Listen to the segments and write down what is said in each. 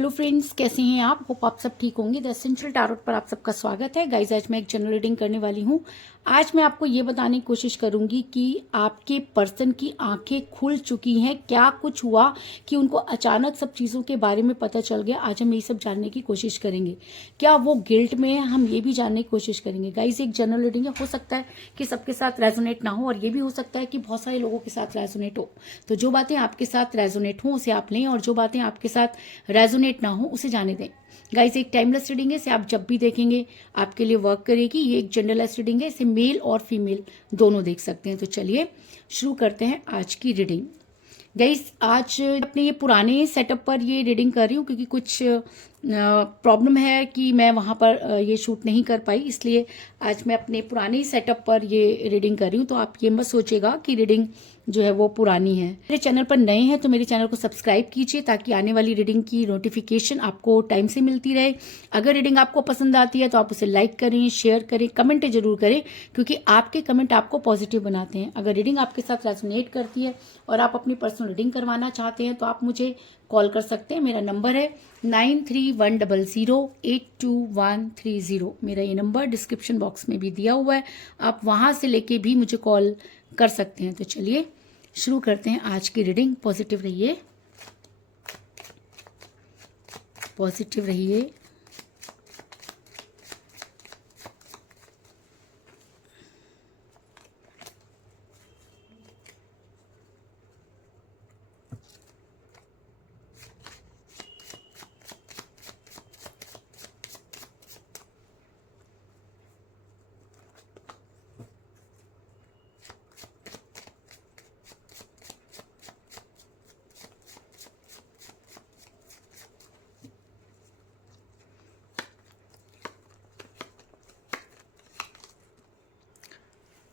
Hello friends, कैसे हैं आप? होप आप सब ठीक होंगे। द एसेंशियल टैरोट पर आप सबका स्वागत है। गाइज, आज मैं एक जनरल रीडिंग करने वाली हूँ। आज मैं आपको ये बताने की कोशिश करूंगी कि आपके पर्सन की आंखें खुल चुकी हैं। क्या कुछ हुआ कि उनको अचानक सब चीज़ों के बारे में पता चल गया। आज हम ये सब जानने की कोशिश करेंगे। क्या वो गिल्ट में है, हम ये भी जानने की कोशिश करेंगे। गाइज, एक जनरल रीडिंग है, हो सकता है कि सबके साथ रेजोनेट ना हो और ये भी हो सकता है कि बहुत सारे लोगों के साथ रेजोनेट हो। तो जो बातें आपके साथ रेजोनेट हो उसे आप लें और जो बातें आपके साथ रेजोनेट ना हो उसे जाने दें। गाइस, एक टाइमलेस रीडिंग है, इसे आप जब भी देखेंगे आपके लिए वर्क करेगी। ये एक जनरलाइज रीडिंग है, इसे मेल और फीमेल दोनों देख सकते हैं। तो चलिए शुरू करते हैं आज की रीडिंग। गाइस, आज अपने ये पुराने सेटअप पर ये रीडिंग कर रही हूँ क्योंकि कुछ प्रॉब्लम है कि मैं वहाँ पर ये शूट नहीं कर पाई, इसलिए आज मैं अपने पुराने सेटअप पर ये रीडिंग कर रही हूँ। तो आप ये मत सोचिएगा कि रीडिंग जो है वो पुरानी है। मेरे चैनल पर नए हैं तो मेरे चैनल को सब्सक्राइब कीजिए ताकि आने वाली रीडिंग की नोटिफिकेशन आपको टाइम से मिलती रहे। अगर रीडिंग आपको पसंद आती है तो आप उसे लाइक करें, शेयर करें, कमेंट जरूर करें क्योंकि आपके कमेंट आपको पॉजिटिव बनाते हैं। अगर रीडिंग आपके साथ रेजोनेट करती है और आप अपनी पर्सनल रीडिंग करवाना चाहते हैं तो आप मुझे कॉल कर सकते हैं। मेरा नंबर है 9310082130। मेरा ये नंबर डिस्क्रिप्शन बॉक्स में भी दिया हुआ है, आप वहां से लेके भी मुझे कॉल कर सकते हैं। तो चलिए शुरू करते हैं आज की रीडिंग। पॉजिटिव रहिए, पॉजिटिव रहिए।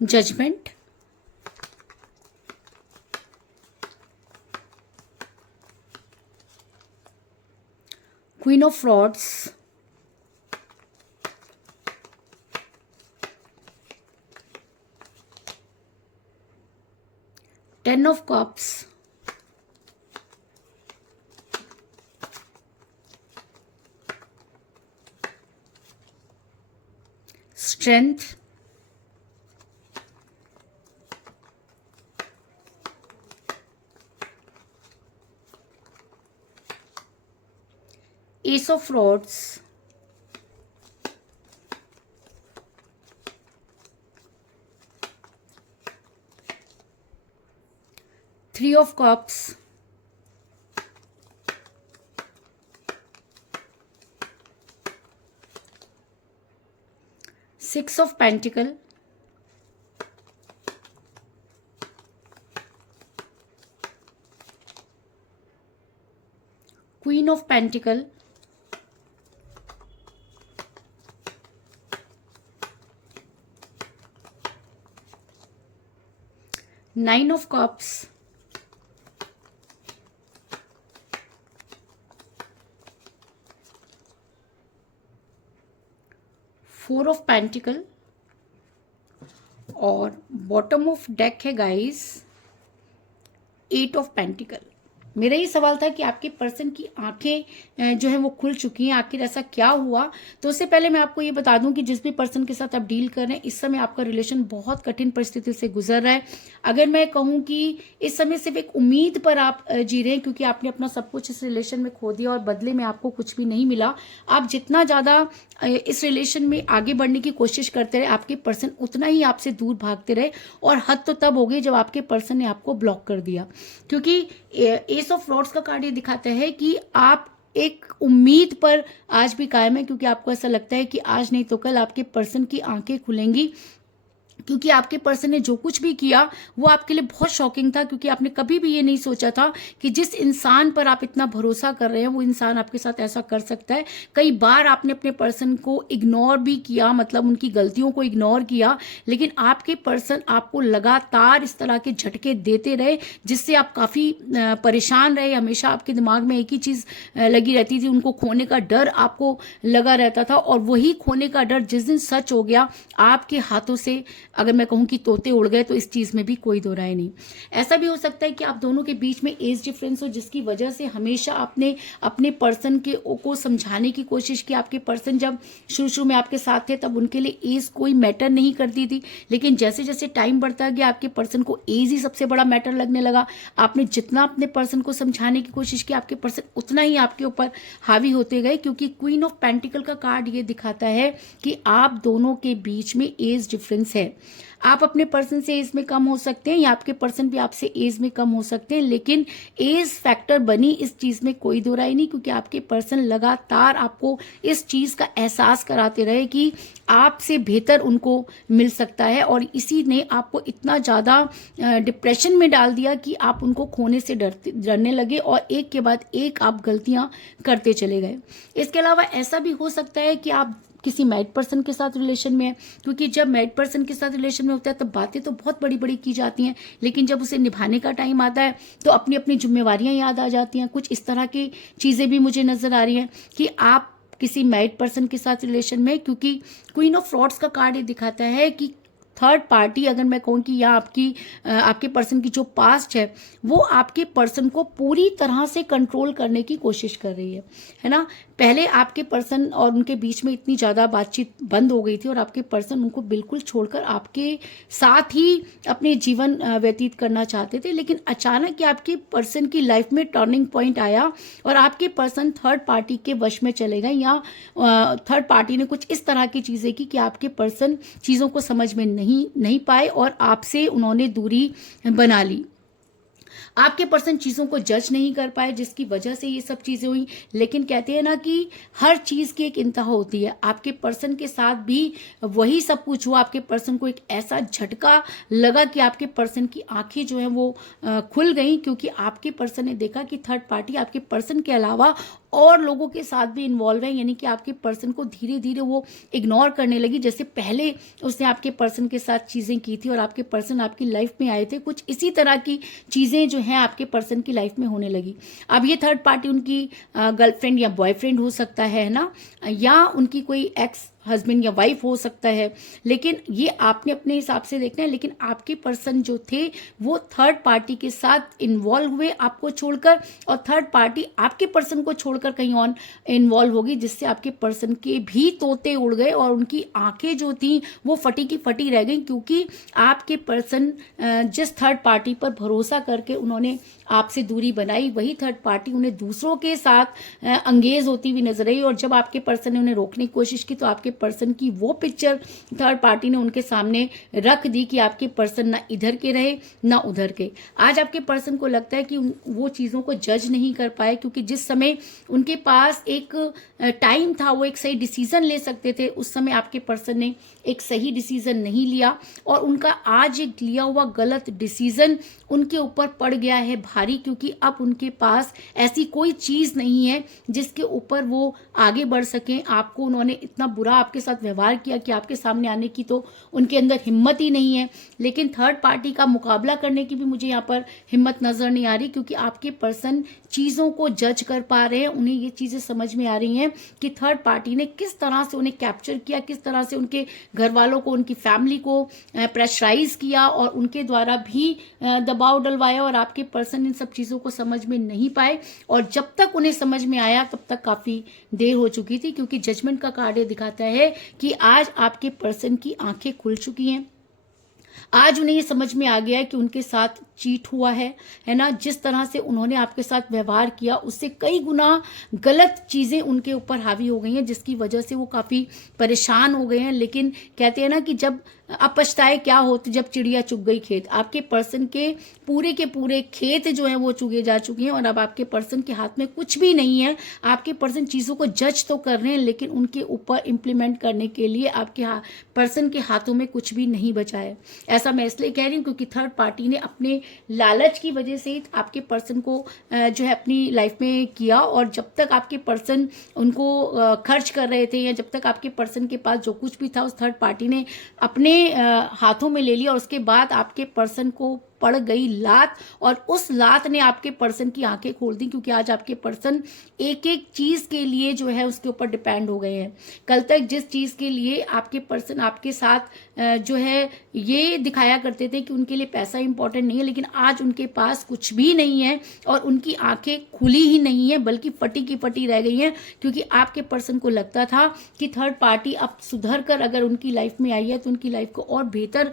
Judgement, queen of rods, ten of cups, strength, Ace of Rods, Three of Cups, Six of Pentacle, Queen of Pentacle, Nine of Cups, Four of Pentacle और बॉटम ऑफ डेक है guys eight of pentacle. मेरा ये सवाल था कि आपके person की आंखें जो है वो खुल चुकी हैं, आखिर ऐसा क्या हुआ। तो उससे पहले मैं आपको ये बता दूं कि जिस भी पर्सन के साथ आप डील कर रहे हैं इस समय आपका रिलेशन बहुत कठिन परिस्थिति से गुजर रहा है। अगर मैं कहूं कि इस समय सिर्फ एक उम्मीद पर आप जी रहे हैं क्योंकि आपने अपना सब कुछ इस रिलेशन में खो दिया और बदले में आपको कुछ भी नहीं मिला। आप जितना ज्यादा इस रिलेशन में आगे बढ़ने की कोशिश करते रहे आपके पर्सन उतना ही आपसे दूर भागते रहे और हद तो तब हो गई जब आपके पर्सन ने आपको ब्लॉक कर दिया। क्योंकि एस ऑफ रॉड्स का कार्ड ये दिखाता है कि आप एक उम्मीद पर आज भी कायम है क्योंकि आपको ऐसा लगता है कि आज नहीं तो कल आपके पर्सन की आंखें खुलेंगी क्योंकि आपके पर्सन ने जो कुछ भी किया वो आपके लिए बहुत शॉकिंग था क्योंकि आपने कभी भी ये नहीं सोचा था कि जिस इंसान पर आप इतना भरोसा कर रहे हैं वो इंसान आपके साथ ऐसा कर सकता है। कई बार आपने अपने पर्सन को इग्नोर भी किया, मतलब उनकी गलतियों को इग्नोर किया, लेकिन आपके पर्सन आपको लगातार इस तरह के झटके देते रहे जिससे आप काफ़ी परेशान रहे। हमेशा आपके दिमाग में एक ही चीज़ लगी रहती थी, उनको खोने का डर आपको लगा रहता था और वही खोने का डर जिस दिन सच हो गया आपके हाथों से अगर मैं कहूँ कि तोते उड़ गए तो इस चीज़ में भी कोई दो राय नहीं। ऐसा भी हो सकता है कि आप दोनों के बीच में एज डिफरेंस हो, जिसकी वजह से हमेशा आपने अपने पर्सन को समझाने की कोशिश की। आपके पर्सन जब शुरू में आपके साथ थे तब उनके लिए एज कोई मैटर नहीं करती थी, लेकिन जैसे जैसे टाइम बढ़ता गया आपके पर्सन को एज ही सबसे बड़ा मैटर लगने लगा। आपने जितना अपने पर्सन को समझाने की कोशिश की, आपके पर्सन उतना ही आपके ऊपर हावी होते गए, क्योंकि क्वीन ऑफ पेंटिकल का कार्ड ये दिखाता है कि आप दोनों के बीच में एज डिफरेंस है। आप अपने पर्सन से एज में कम हो सकते हैं या आपके पर्सन भी आपसे एज में कम हो सकते हैं, लेकिन एज फैक्टर बनी इस चीज़ में कोई दो राय नहीं, क्योंकि आपके पर्सन लगातार आपको इस चीज़ का एहसास कराते रहे कि आपसे बेहतर उनको मिल सकता है, और इसी ने आपको इतना ज़्यादा डिप्रेशन में डाल दिया कि आप उनको खोने से डरने लगे और एक के बाद एक आप गलतियां करते चले गए। इसके अलावा ऐसा भी हो सकता है कि आप किसी मैरिड पर्सन के साथ रिलेशन में है, क्योंकि जब मैरिड पर्सन के साथ रिलेशन में होता है तब बातें तो बहुत बड़ी बड़ी की जाती हैं, लेकिन जब उसे निभाने का टाइम आता है तो अपनी अपनी जिम्मेवारियां याद आ जाती हैं। कुछ इस तरह की चीज़ें भी मुझे नज़र आ रही हैं कि आप किसी मैरिड पर्सन के साथ रिलेशन में, क्योंकि क्वीन ऑफ फ्रॉड्स का कार्ड ये दिखाता है कि थर्ड पार्टी, अगर मैं कहूँ कि या आपके पर्सन की जो पास्ट है वो आपके पर्सन को पूरी तरह से कंट्रोल करने की कोशिश कर रही है ना। पहले आपके पर्सन और उनके बीच में इतनी ज़्यादा बातचीत बंद हो गई थी और आपके पर्सन उनको बिल्कुल छोड़कर आपके साथ ही अपने जीवन व्यतीत करना चाहते थे, लेकिन अचानक आपके पर्सन की लाइफ में टर्निंग पॉइंट आया और आपके पर्सन थर्ड पार्टी के वश में चले गए, या थर्ड पार्टी ने कुछ इस तरह की चीज़ें की कि आपके पर्सन चीज़ों को समझ में नहीं पाए और आपसे उन्होंने दूरी बना ली। आपके पर्सन चीज़ों को जज नहीं कर पाए, जिसकी वजह से ये सब चीज़ें हुई। लेकिन कहते हैं ना कि हर चीज़ की एक इंतहा होती है। आपके पर्सन के साथ भी वही सब कुछ हुआ। आपके पर्सन को एक ऐसा झटका लगा कि आपके पर्सन की आंखें जो हैं वो खुल गई, क्योंकि आपके पर्सन ने देखा कि थर्ड पार्टी आपके पर्सन के अलावा और लोगों के साथ भी इन्वॉल्व है, यानी कि आपके पर्सन को धीरे धीरे वो इग्नोर करने लगी। जैसे पहले उसने आपके पर्सन के साथ चीज़ें की थी और आपके पर्सन आपकी लाइफ में आए थे, कुछ इसी तरह की चीज़ें जो हैं आपके पर्सन की लाइफ में होने लगी। अब ये थर्ड पार्टी उनकी गर्लफ्रेंड या बॉयफ्रेंड हो सकता है ना, या उनकी कोई एक्स हस्बैंड या वाइफ हो सकता है, लेकिन ये आपने अपने हिसाब से देखना है। लेकिन आपके पर्सन जो थे वो थर्ड पार्टी के साथ इन्वॉल्व हुए आपको छोड़कर, और थर्ड पार्टी आपके पर्सन को छोड़कर कहीं और इन्वॉल्व होगी, जिससे आपके पर्सन के भी तोते उड़ गए और उनकी आंखें जो थी वो फटी की फटी रह गई, क्योंकि आपके पर्सन जिस थर्ड पार्टी पर भरोसा करके उन्होंने आपसे दूरी बनाई, वही थर्ड पार्टी उन्हें दूसरों के साथ अंगेज होती हुई नजर आई। और जब आपके पर्सन ने उन्हें रोकने की कोशिश की तो आपके पर्सन की वो पिक्चर थर्ड पार्टी ने उनके सामने रख दी कि आपके पर्सन ना इधर के रहे ना उधर के। आज आपके पर्सन को लगता है कि वो चीज़ों को जज नहीं कर पाए, क्योंकि जिस समय उनके पास एक टाइम था वो एक सही डिसीजन ले सकते थे, उस समय आपके पर्सन ने एक सही डिसीजन नहीं लिया और उनका आज एक लिया हुआ गलत डिसीजन उनके ऊपर पड़ गया है भारी, क्योंकि अब उनके पास ऐसी कोई चीज़ नहीं है जिसके ऊपर वो आगे बढ़ सकें। आपको उन्होंने इतना बुरा आपके साथ व्यवहार किया कि आपके सामने आने की तो उनके अंदर हिम्मत ही नहीं है। लेकिन थर्ड पार्टी का मुकाबला करने की भी मुझे यहाँ पर हिम्मत नज़र नहीं आ रही, क्योंकि आपके पर्सन चीज़ों को जज कर पा रहे हैं। उन्हें ये चीज़ें समझ में आ रही हैं कि थर्ड पार्टी ने किस तरह से उन्हें कैप्चर किया, किस तरह से उनके घर वालों को, उनकी फैमिली को प्रेशराइज किया और उनके द्वारा भी दबाव डलवाया, और आपके पर्सन इन सब चीज़ों को समझ में नहीं पाए। और जब तक उन्हें समझ में आया तब तक काफ़ी देर हो चुकी थी, क्योंकि जजमेंट का कार्ड दिखाता है कि आज आपके पर्सन की आंखें खुल चुकी हैं। आज उन्हें ये समझ में आ गया है कि उनके साथ चीट हुआ है ना। जिस तरह से उन्होंने आपके साथ व्यवहार किया उससे कई गुना गलत चीज़ें उनके ऊपर हावी हो गई हैं, जिसकी वजह से वो काफ़ी परेशान हो गए हैं। लेकिन कहते हैं ना कि जब अब पछताए क्या होते जब चिड़िया चुग गई खेत। आपके पर्सन के पूरे खेत जो हैं वो चुगे जा चुके हैं और अब आपके पर्सन के हाथ में कुछ भी नहीं है। आपके पर्सन चीज़ों को जज तो कर रहे हैं, लेकिन उनके ऊपर इम्प्लीमेंट करने के लिए आपके पर्सन के हाथों में कुछ भी नहीं बचा है। ऐसा मैं इसलिए कह रही हूँ क्योंकि थर्ड पार्टी ने अपने लालच की वजह से आपके पर्सन को जो है अपनी लाइफ में किया, और जब तक आपके पर्सन उनको खर्च कर रहे थे या जब तक आपके पर्सन के पास जो कुछ भी था उस थर्ड पार्टी ने अपने हाथों में ले लिया, और उसके बाद आपके पर्सन को पड़ गई लात, और उस लात ने आपके पर्सन की आंखें खोल दी, क्योंकि आज आपके पर्सन एक एक चीज के लिए जो है उसके ऊपर डिपेंड हो गए हैं। कल तक जिस चीज के लिए आपके पर्सन आपके साथ जो है ये दिखाया करते थे कि उनके लिए पैसा इंपॉर्टेंट नहीं है, लेकिन आज उनके पास कुछ भी नहीं है और उनकी आंखें खुली ही नहीं है बल्कि फटी की फटी रह गई हैं, क्योंकि आपके पर्सन को लगता था कि थर्ड पार्टी अब सुधर कर अगर उनकी लाइफ में आई है तो उनकी लाइफ को और बेहतर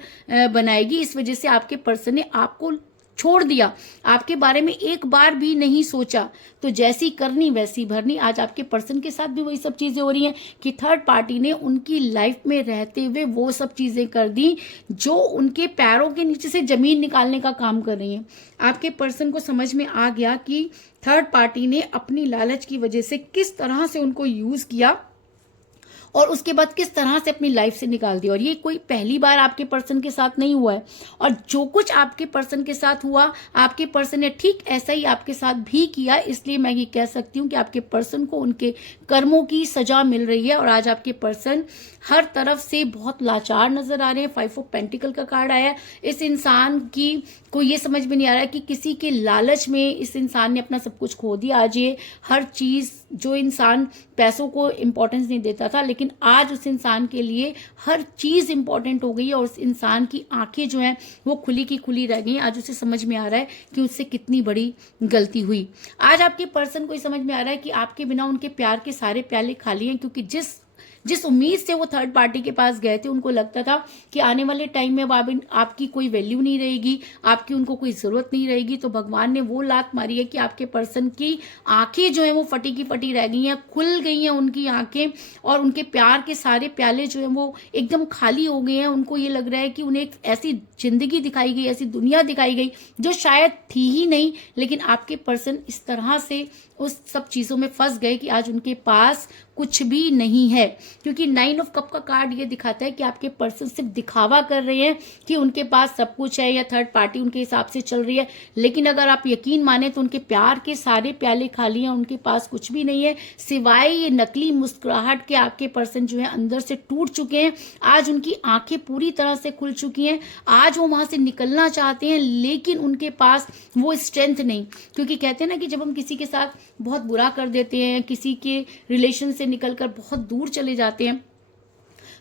बनाएगी। इस वजह से आपके पर्सन ने आपको छोड़ दिया, आपके बारे में एक बार भी नहीं सोचा। तो जैसी करनी वैसी भरनी। आज आपके पर्सन के साथ भी वही सब चीजें हो रही हैं कि थर्ड पार्टी ने उनकी लाइफ में रहते हुए वो सब चीजें कर दी जो उनके पैरों के नीचे से जमीन निकालने का काम कर रही हैं। आपके पर्सन को समझ में आ गया कि थर्ड पार्टी ने अपनी लालच की वजह से किस तरह से उनको यूज किया और उसके बाद किस तरह से अपनी लाइफ से निकाल दिया। और ये कोई पहली बार आपके पर्सन के साथ नहीं हुआ है, और जो कुछ आपके पर्सन के साथ हुआ आपके पर्सन ने ठीक ऐसा ही आपके साथ भी किया। इसलिए मैं ये कह सकती हूँ कि आपके पर्सन को उनके कर्मों की सजा मिल रही है। और आज आपके पर्सन हर तरफ से बहुत लाचार नजर आ रहे हैं। 5 ऑफ पेंटिकल का कार्ड आया है। इस इंसान की को ये समझ में नहीं आ रहा है कि किसी के लालच में इस इंसान ने अपना सब कुछ खो दिया। आज ये हर चीज, जो इंसान पैसों को इंपॉर्टेंस नहीं देता था, लेकिन आज उस इंसान के लिए हर चीज इंपॉर्टेंट हो गई है और उस इंसान की आंखें जो हैं वो खुली की खुली रह गई। आज उसे समझ में आ रहा है कि उससे कितनी बड़ी गलती हुई। आज आपके पर्सन को ये समझ में आ रहा है कि आपके बिना उनके प्यार के सारे प्याले खाली हैं, क्योंकि जिस उम्मीद से वो थर्ड पार्टी के पास गए थे उनको लगता था कि आने वाले टाइम में अब आपकी कोई वैल्यू नहीं रहेगी, आपकी उनको कोई जरूरत नहीं रहेगी। तो भगवान ने वो लात मारी है कि आपके पर्सन की आंखें जो है वो फटी की फटी रह गई हैं, खुल गई हैं उनकी आंखें, और उनके प्यार के सारे प्याले जो है वो एकदम खाली हो गए हैं। उनको ये लग रहा है कि उन्हें एक ऐसी जिंदगी दिखाई गई, ऐसी दुनिया दिखाई गई जो शायद थी ही नहीं, लेकिन आपके पर्सन इस तरह से उस सब चीजों में फंस गए कि आज उनके पास कुछ भी नहीं है। क्योंकि 9 ऑफ कप का कार्ड ये दिखाता है कि आपके पर्सन सिर्फ दिखावा कर रहे हैं कि उनके पास सब कुछ है या थर्ड पार्टी उनके हिसाब से चल रही है, लेकिन अगर आप यकीन माने तो उनके प्यार के सारे प्याले खाली हैं, उनके पास कुछ भी नहीं है सिवाय ये नकली मुस्कुराहट के। आपके पर्सन जो है अंदर से टूट चुके हैं। आज उनकी आंखें पूरी तरह से खुल चुकी हैं। आज वो वहां से निकलना चाहते हैं, लेकिन उनके पास वो स्ट्रेंथ नहीं। क्योंकि कहते हैं ना कि जब हम किसी के साथ बहुत बुरा कर देते हैं, किसी के रिलेशन से निकलकर बहुत दूर चले जाते हैं,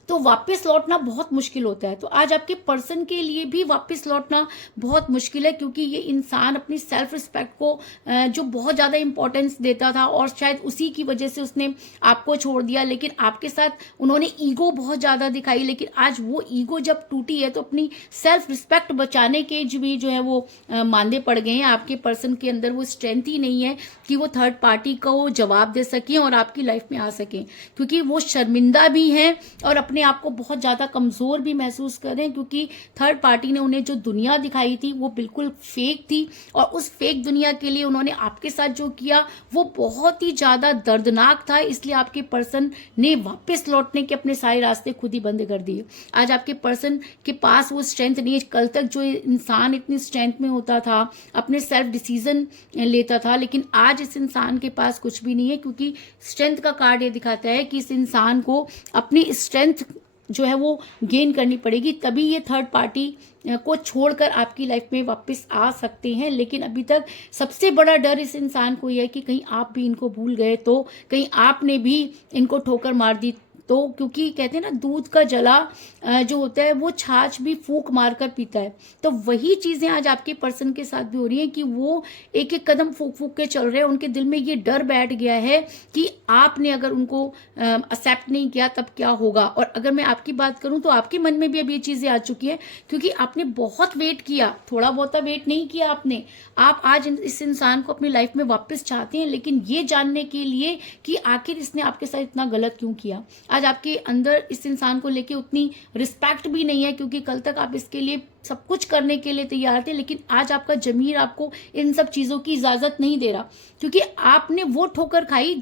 तो वापस लौटना बहुत मुश्किल होता है। तो आज आपके पर्सन के लिए भी वापस लौटना बहुत मुश्किल है, क्योंकि ये इंसान अपनी सेल्फ रिस्पेक्ट को जो बहुत ज़्यादा इंपॉर्टेंस देता था और शायद उसी की वजह से उसने आपको छोड़ दिया। लेकिन आपके साथ उन्होंने ईगो बहुत ज़्यादा दिखाई, लेकिन आज वो ईगो जब टूटी है तो अपनी सेल्फ रिस्पेक्ट बचाने के भी जो है वो मांदे पड़ गए हैं। आपके पर्सन के अंदर वो स्ट्रेंथ ही नहीं है कि वो थर्ड पार्टी को जवाब दे सकें और आपकी लाइफ में आ सकें, क्योंकि वो शर्मिंदा भी हैं और अपने आप को बहुत ज्यादा कमजोर भी महसूस कर रहे हैं। क्योंकि थर्ड पार्टी ने उन्हें जो दुनिया दिखाई थी वो बिल्कुल फेक थी, और उस फेक दुनिया के लिए उन्होंने आपके साथ जो किया वो बहुत ही ज्यादा दर्दनाक था। इसलिए आपके पर्सन ने वापस लौटने के अपने सारे रास्ते खुद ही बंद कर दिए। आज आपके पर्सन के पास वो स्ट्रेंथ नहीं है। कल तक जो इंसान इतनी स्ट्रेंथ में होता था, अपने सेल्फ डिसीजन लेता था, लेकिन आज इस इंसान के पास कुछ भी नहीं है। क्योंकि स्ट्रेंथ का कार्ड ये दिखाता है कि इस इंसान को अपनी स्ट्रेंथ जो है वो गेन करनी पड़ेगी, तभी ये थर्ड पार्टी को छोड़कर आपकी लाइफ में वापस आ सकते हैं। लेकिन अभी तक सबसे बड़ा डर इस इंसान को यह है कि कहीं आप भी इनको भूल गए तो, कहीं आपने भी इनको ठोकर मार दी तो। क्योंकि कहते हैं ना दूध का जला जो होता है वो छाछ भी फूंक मारकर पीता है। तो वही चीजें आज आपके पर्सन के साथ भी हो रही हैं कि वो एक एक कदम फूंक फूंक के चल रहे हैं। उनके दिल में ये डर बैठ गया है कि आपने अगर उनको एक्सेप्ट नहीं किया तब क्या होगा। और अगर मैं आपकी बात करूं तो आपके मन में भी अब ये चीजें आ चुकी हैं, क्योंकि आपने बहुत वेट किया, थोड़ा बहुत वेट नहीं किया आपने। आप आज इस इंसान को अपनी लाइफ में वापस चाहते हैं, लेकिन ये जानने के लिए कि आखिर इसने आपके साथ इतना गलत क्यों किया। आज आपके अंदर इस इंसान को लेके उतनी रिस्पेक्ट भी नहीं है, क्योंकि कल तक आप इसके लिए सब कुछ करने के लिए तैयार थे, लेकिन आज आपका जमीर आपको इन सब चीजों की इजाजत नहीं दे रहा, क्योंकि आपने वो ठोकर खाई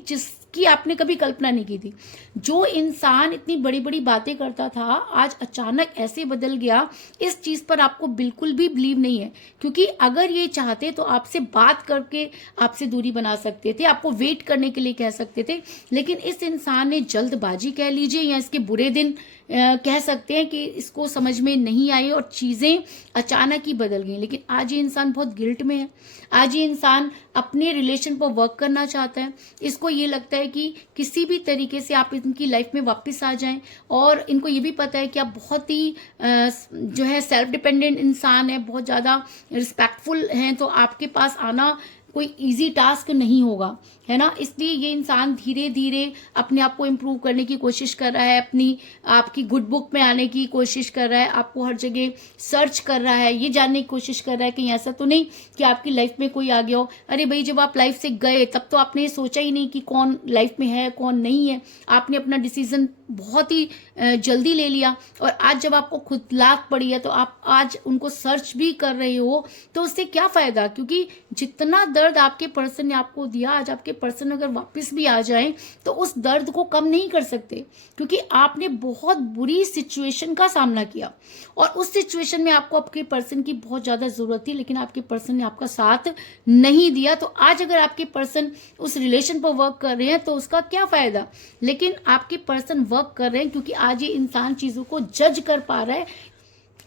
जिसकी आपने कभी कल्पना नहीं की थी। जो इंसान इतनी बड़ी बड़ी बातें करता था आज अचानक ऐसे बदल गया, इस चीज़ पर आपको बिल्कुल भी बिलीव नहीं है। क्योंकि अगर ये चाहते तो आपसे बात करके आपसे दूरी बना सकते थे, आपको वेट करने के लिए कह सकते थे, लेकिन इस इंसान ने जल्दबाजी कह लीजिए या इसके बुरे दिन कह सकते हैं कि इसको समझ में नहीं आई और चीज़ें अचानक ही बदल गई। लेकिन आज ये इंसान बहुत गिल्ट में है। आज ये इंसान अपने रिलेशन पर वर्क करना चाहता है। इसको ये लगता है कि किसी भी तरीके से आप इनकी लाइफ में वापस आ जाएं, और इनको ये भी पता है कि आप बहुत ही जो है सेल्फ डिपेंडेंट इंसान है, बहुत ज़्यादा रिस्पेक्टफुल हैं, तो आपके पास आना कोई इजी टास्क नहीं होगा, है ना। इसलिए ये इंसान धीरे धीरे अपने आप को इम्प्रूव करने की कोशिश कर रहा है, अपनी आपकी गुड बुक में आने की कोशिश कर रहा है, आपको हर जगह सर्च कर रहा है, ये जानने की कोशिश कर रहा है कहीं ऐसा तो नहीं कि आपकी लाइफ में कोई आ गया हो। अरे भाई, जब आप लाइफ से गए तब तो आपने ये सोचा ही नहीं कि कौन लाइफ में है कौन नहीं है। आपने अपना डिसीजन बहुत ही जल्दी ले लिया, और आज जब आपको खुद लात पड़ी है तो आप आज उनको सर्च भी कर रहे हो, तो उससे क्या फ़ायदा। क्योंकि जितना दर्द आपके पर्सन ने आपको दिया, आज आपके पर्सन अगर वापस भी आ जाए तो उस दर्द को कम नहीं कर सकते, क्योंकि आपने बहुत बुरी सिचुएशन का सामना किया और उस सिचुएशन में आपको आपके पर्सन की बहुत ज़्यादा ज़रूरत थी, लेकिन आपके पर्सन ने आपका साथ नहीं दिया। तो आज अगर आपके पर्सन उस रिलेशन पर वर्क कर रहे हैं तो उसका क्या फ़ायदा। लेकिन आपके पर्सन वर्क कर रहे हैं क्योंकि आज ये इंसान चीज़ों को जज कर पा रहा है।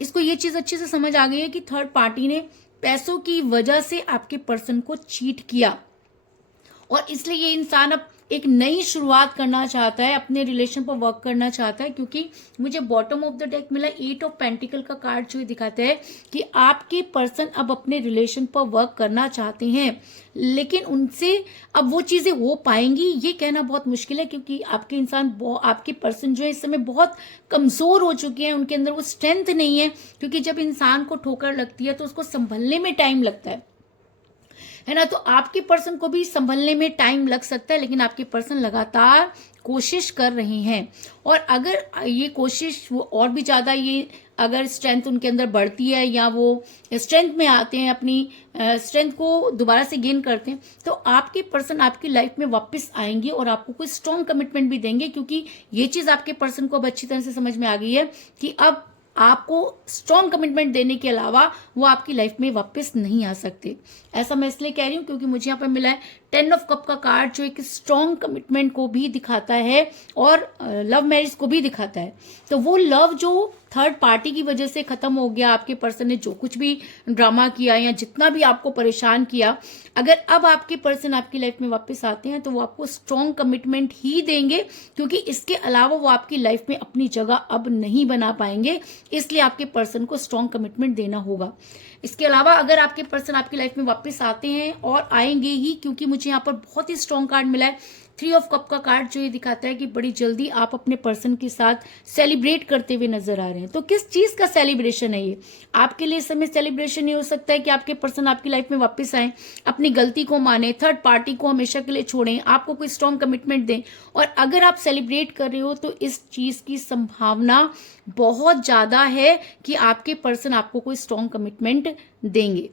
इसको ये चीज़ अच्छे से समझ आ गई है कि थर्ड पार्टी ने पैसों की वजह से आपके पर्सन को चीट किया, और इसलिए ये इंसान अब एक नई शुरुआत करना चाहता है, अपने रिलेशन पर वर्क करना चाहता है। क्योंकि मुझे बॉटम ऑफ द डेक मिला 8 ऑफ पेंटिकल का कार्ड, जो दिखाता है कि आपके पर्सन अब अपने रिलेशन पर वर्क करना चाहते हैं, लेकिन उनसे अब वो चीज़ें हो पाएंगी ये कहना बहुत मुश्किल है। क्योंकि आपके पर्सन जो है इस समय बहुत कमज़ोर हो चुके हैं, उनके अंदर वो स्ट्रेंथ नहीं है। क्योंकि जब इंसान को ठोकर लगती है तो उसको संभलने में टाइम लगता है ना। तो आपके पर्सन को भी संभलने में टाइम लग सकता है, लेकिन आपके पर्सन लगातार कोशिश कर रहे हैं। और अगर ये कोशिश वो और भी ज़्यादा, ये अगर स्ट्रेंथ उनके अंदर बढ़ती है या वो स्ट्रेंथ में आते हैं, अपनी स्ट्रेंथ को दोबारा से गेन करते हैं, तो आपके पर्सन आपकी लाइफ में वापस आएंगे और आपको कोई स्ट्रॉन्ग कमिटमेंट भी देंगे। क्योंकि ये चीज़ आपके पर्सन को अब अच्छी तरह से समझ में आ गई है कि अब आपको स्ट्रॉन्ग कमिटमेंट देने के अलावा वो आपकी लाइफ में वापस नहीं आ सकते। ऐसा मैं इसलिए कह रही हूँ क्योंकि मुझे यहाँ पर मिला है 10 ऑफ कप का कार्ड, जो एक स्ट्रॉन्ग कमिटमेंट को भी दिखाता है और लव मैरिज को भी दिखाता है। तो वो लव जो थर्ड पार्टी की वजह से खत्म हो गया, आपके पर्सन ने जो कुछ भी ड्रामा किया या जितना भी आपको परेशान किया, अगर अब आपके पर्सन आपकी लाइफ में वापस आते हैं तो वो आपको स्ट्रॉन्ग कमिटमेंट ही देंगे। क्योंकि इसके अलावा वो आपकी लाइफ में अपनी जगह अब नहीं बना पाएंगे, इसलिए आपके पर्सन को स्ट्रॉन्ग कमिटमेंट देना होगा। इसके अलावा अगर आपके पर्सन आपकी लाइफ में वापस आते हैं, और आएंगे ही, क्योंकि मुझे यहाँ पर बहुत ही स्ट्रॉन्ग कार्ड मिला है 3 ऑफ कप का कार्ड, जो ये दिखाता है कि बड़ी जल्दी आप अपने पर्सन के साथ सेलिब्रेट करते हुए नजर आ रहे हैं। तो किस चीज़ का सेलिब्रेशन है ये आपके लिए। इस समय सेलिब्रेशन ये हो सकता है कि आपके पर्सन आपकी लाइफ में वापस आए, अपनी गलती को माने, थर्ड पार्टी को हमेशा के लिए छोड़ें, आपको कोई स्ट्रॉन्ग कमिटमेंट दें। और अगर आप सेलिब्रेट कर रहे हो तो इस चीज़ की संभावना बहुत ज़्यादा है कि आपके पर्सन आपको कोई स्ट्रॉन्ग कमिटमेंट देंगे।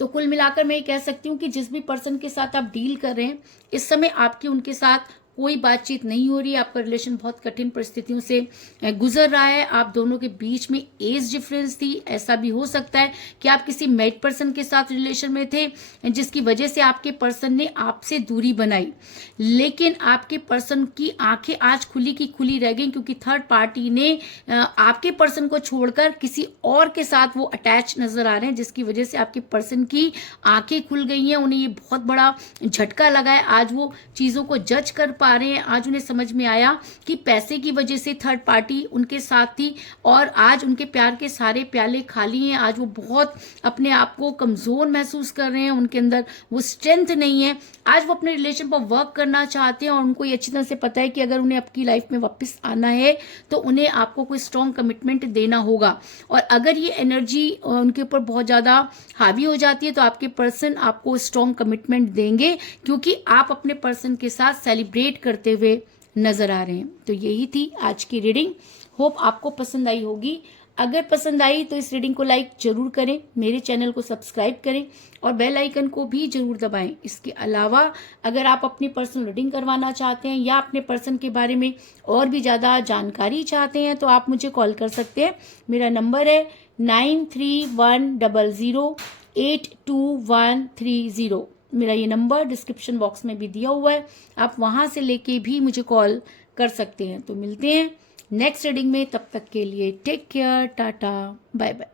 तो कुल मिलाकर मैं ये कह सकती हूँ कि जिस भी पर्सन के साथ आप डील कर रहे हैं, इस समय आपकी उनके साथ कोई बातचीत नहीं हो रही है। आपका रिलेशन बहुत कठिन परिस्थितियों से गुजर रहा है। आप दोनों के बीच में एज डिफरेंस थी। ऐसा भी हो सकता है कि आप किसी मैरिड पर्सन के साथ रिलेशन में थे, जिसकी वजह से आपके पर्सन ने आपसे दूरी बनाई। लेकिन आपके पर्सन की आंखें आज खुली की खुली रह गई, क्योंकि थर्ड पार्टी ने आपके पर्सन को छोड़कर किसी और के साथ वो अटैच नजर आ रहे हैं, जिसकी वजह से आपके पर्सन की आंखें खुल गई हैं। उन्हें ये बहुत बड़ा झटका लगा है। आज वो चीज़ों को जज कर पा रहे हैं। आज उन्हें समझ में आया कि पैसे की वजह से थर्ड पार्टी उनके साथ थी, और आज उनके प्यार के सारे प्याले खाली हैं। आज वो बहुत अपने आप को कमज़ोर महसूस कर रहे हैं, उनके अंदर वो स्ट्रेंथ नहीं है। आज वो अपने रिलेशन पर वर्क करना चाहते हैं, और उनको ये अच्छी तरह से पता है कि अगर उन्हें आपकी लाइफ में वापस आना है तो उन्हें आपको कोई स्ट्रॉन्ग कमिटमेंट देना होगा। और अगर ये एनर्जी उनके ऊपर बहुत ज़्यादा हावी हो जाती है तो आपके पर्सन आपको स्ट्रॉन्ग कमिटमेंट देंगे, क्योंकि आप अपने पर्सन के साथ सेलिब्रेट करते हुए नजर आ रहे हैं। तो यही थी आज की रीडिंग। होप आपको पसंद आई होगी। अगर पसंद आई तो इस रीडिंग को लाइक जरूर करें, मेरे चैनल को सब्सक्राइब करें और बेल आइकन को भी जरूर दबाएं। इसके अलावा अगर आप अपनी पर्सनल रीडिंग करवाना चाहते हैं या अपने पर्सन के बारे में और भी ज़्यादा जानकारी चाहते हैं तो आप मुझे कॉल कर सकते हैं। मेरा नंबर है 9310082130। मेरा ये नंबर डिस्क्रिप्शन बॉक्स में भी दिया हुआ है, आप वहां से लेके भी मुझे कॉल कर सकते हैं। तो मिलते हैं नेक्स्ट रीडिंग में, तब तक के लिए take care, tata, bye bye.